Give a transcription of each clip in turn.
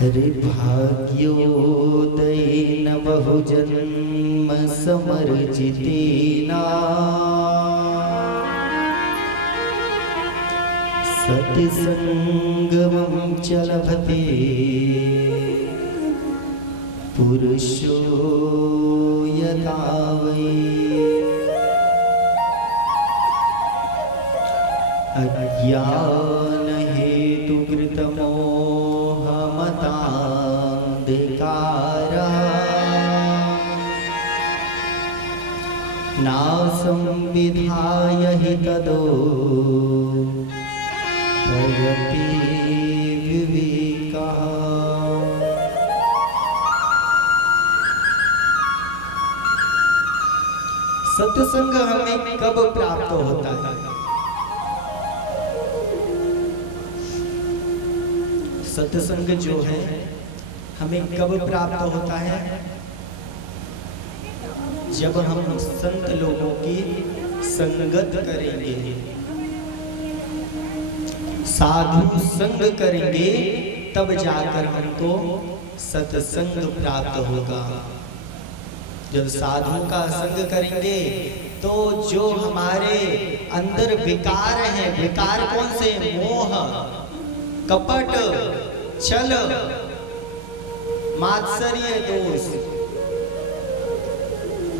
हरे भाग्योदयेन बहुजन्म समर्जितेना सत्संगमं च लभते पुरुषो यथा वै। अज्ञान हेतु कृतमोहमतान्धकारा नासं विधाय हि तदो भयति विवेकः। सत्संग हमें कब प्राप्त होता है? सत्संग जो है हमें कब प्राप्त होता है? जब हम संत लोगों की संगत करेंगे, साधु संग करेंगे, तब जाकर हमको सत्संग प्राप्त होगा। जब साधु का संग करेंगे तो जो हमारे अंदर विकार हैं, विकार कौन से? मोह, कपट, छल, मात्सर्य, दोष,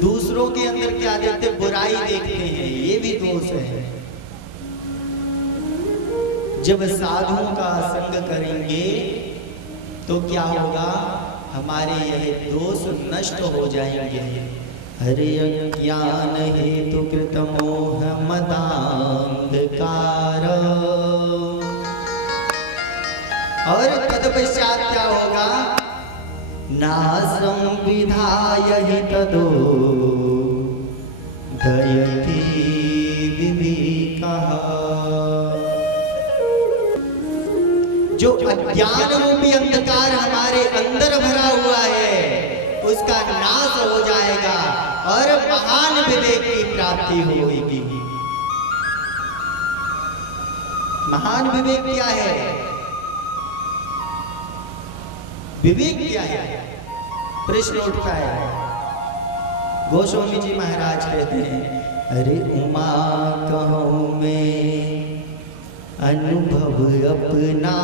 दूसरों के अंदर क्या देखते? बुराई देखते हैं, ये भी दोष है। जब साधुओं का संग करेंगे तो क्या होगा? हमारे यह दोष नष्ट हो जाएंगे। हरे अज्ञान हेतु कृत मोह मदांधकार। और तत्पश्चात क्या होगा? नासं विधाय हि तदो दयति विवेकः। जो अज्ञान रूपी अंधकार हमारे अंदर भरा हुआ है उसका नाश हो जाएगा और महान विवेक की प्राप्ति होगी। महान विवेक क्या है? विवेक क्या है? प्रश्न उठता है। गोस्वामी जी महाराज कहते हैं, अरे उमा कहूँ मैं अनुभव अपना,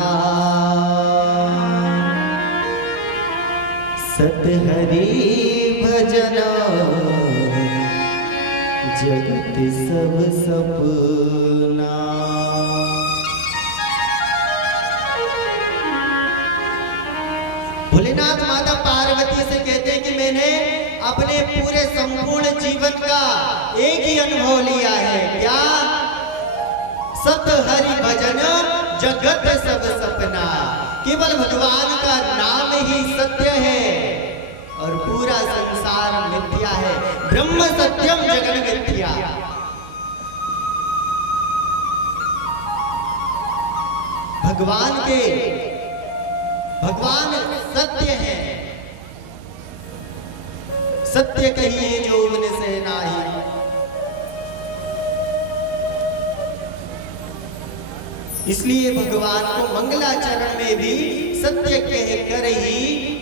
सत हरि भजन जगत सब सपना। भोलेनाथ माता पार्वती से कहते हैं कि मैंने अपने पूरे संपूर्ण जीवन का एक ही अनुभव लिया है। क्या? सत हरि भजन जगत सब सपना। केवल भगवान का नाम ही सत्य है और पूरा संसार मिथ्या है। ब्रह्म सत्यम जगन मिथ्या। भगवान सत्य है। सत्य कहिए जो उनसे नाही। इसलिए भगवान को मंगलाचरण में भी सत्य कह कर ही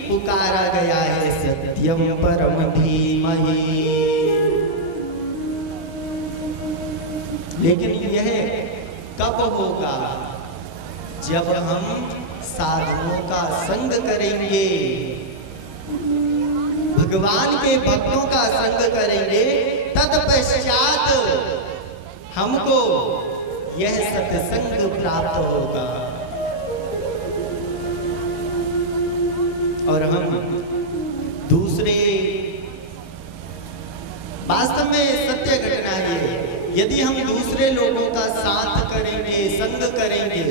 पुकारा गया है। सत्यम परम धीमहि। लेकिन यह कब होगा? जब हम साधुओं का संग करेंगे, भगवान के भक्तों का संग करेंगे, तत्पश्चात हमको यह सत्संग प्राप्त होगा और हम दूसरे, वास्तव में सत्य घटना है। यदि हम दूसरे लोगों का साथ करेंगे, संग करेंगे,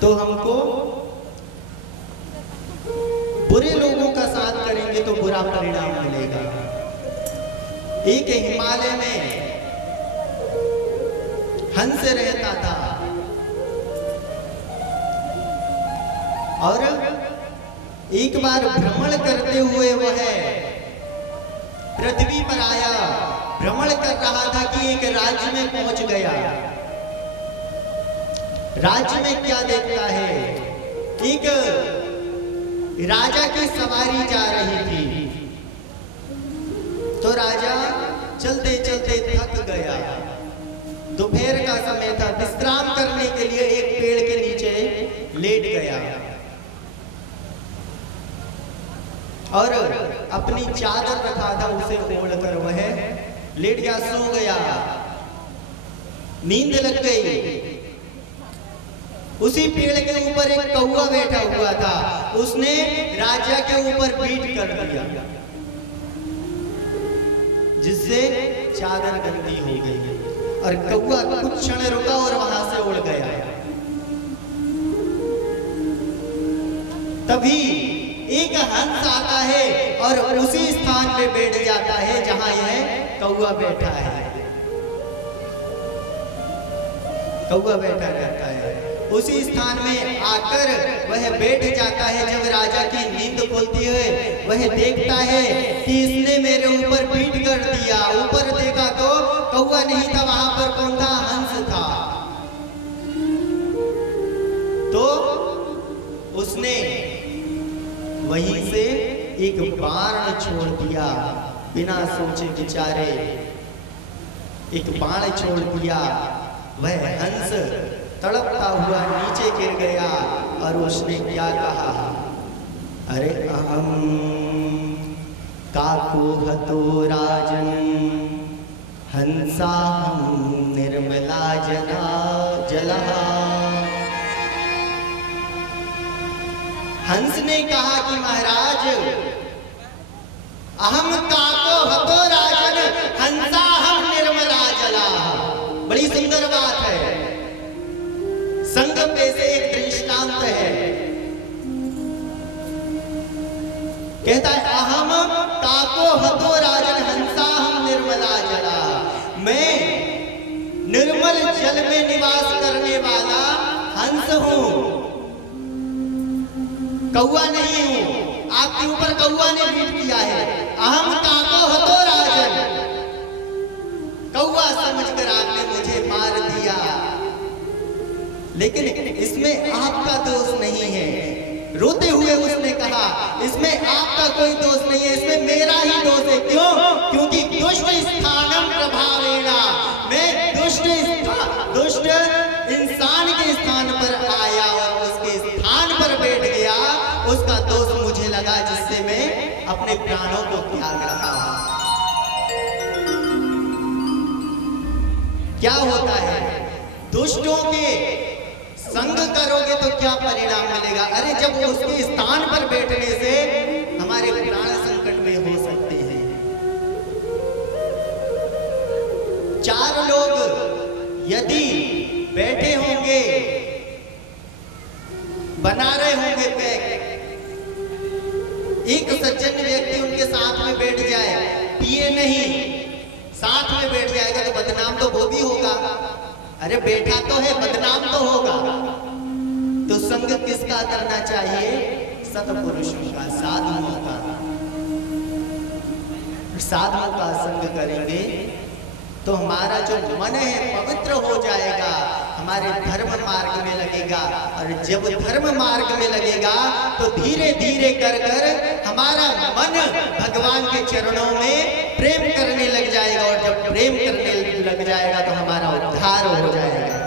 तो हमको बुरे लोगों का साथ करेंगे तो बुरा परिणाम मिलेगा। एक हिमालय में हंस रहता था और एक बार भ्रमण करते हुए वह पृथ्वी पर आया। भ्रमण कर रहा था कि एक राज्य में पहुंच गया। राज्य में क्या देखता है? एक राजा की सवारी जा रही थी। तो राजा चलते चलते थक गया। दोपहर का समय था, विश्राम करने के लिए एक पेड़ के नीचे लेट गया और अपनी चादर रखा था उसे ओढ़कर वह लेट गया, सो गया। नींद लग गई। उसी पेड़ के ऊपर एक कौवा बैठा हुआ था। उसने राजा के ऊपर पीठ कर दिया, जिससे चादर गंदी हो गई और कौवा कुछ क्षण रुका और वहां से उड़ गया। तभी एक हंस आता है और उसी स्थान पे बैठ जाता है जहां यह कौवा बैठा है। कौवा बैठा रहता है उसी स्थान में आकर वह बैठ जाता है। जब राजा की नींद खुलती है वह देखता है कि इसने मेरे ऊपर पीठ कर दिया। ऊपर देखा तो कौवा नहीं था, वहां पर कौन था? हंस था। तो उसने वहीं से एक बाण छोड़ दिया, बिना सोचे विचारे एक बाण छोड़ दिया। वह हंस तड़पता हुआ नीचे गिर गया और उसने क्या कहा? अरे अहम काको हतो राजन हंसा हम निर्मला जना जला। हंस ने कहा कि महाराज, अहम काको हतो राजन हंसा हम निर्मला जला। बड़ी सुंदर बात है। संग पे से एक दृष्टांत है। कहता है अहम काको हतो राजन हंसा हम निर्मला जला। मैं निर्मल जल में निवास करने वाला हंस हूं, कौवा नहीं हूं। आपके ऊपर कौवा ने पीठ किया है। अहम काको हतो राजन, कौवा समझकर आपने मुझे मार दिया, लेकिन इसमें आपका दोष नहीं है। रोते हुए उसने कहा इसमें आपका कोई दोष नहीं है, इसमें मेरा ही दोष है। क्यों? क्योंकि दुष्ट स्थानम प्रभावेणा, मैं दुष्ट इंसान के स्थान पर आया और उसके स्थान पर बैठ गया। उसका दोष मुझे लगा, जिससे मैं अपने प्राणों को त्याग रहा हूं। क्या होता है? दुष्टों के संग करोगे तो क्या परिणाम मिलेगा? अरे जब उसके स्थान पर बैठने से हमारे प्राण संकट में हो सकते हैं। 4 लोग यदि बैठे होंगे, बना रहे होंगे पैक, एक सज्जन व्यक्ति उनके साथ में बैठ जाए, पिए नहीं, साथ में बैठ जाएगा तो बदनाम तो वो भी होगा। अरे बैठा तो है, बदनाम तो होगा। तो संग किसका करना चाहिए? सत्पुरुषों का, साधुओं का। साधुओं का संग करेंगे तो हमारा जो मन है पवित्र हो जाएगा, हमारे धर्म मार्ग में लगेगा। और जब धर्म मार्ग में लगेगा तो धीरे धीरे कर हमारा मन भगवान के चरणों में प्रेम करने लग जाएगा। और जब प्रेम करने लग जाएगा तो हमारा उद्धार हो जाएगा।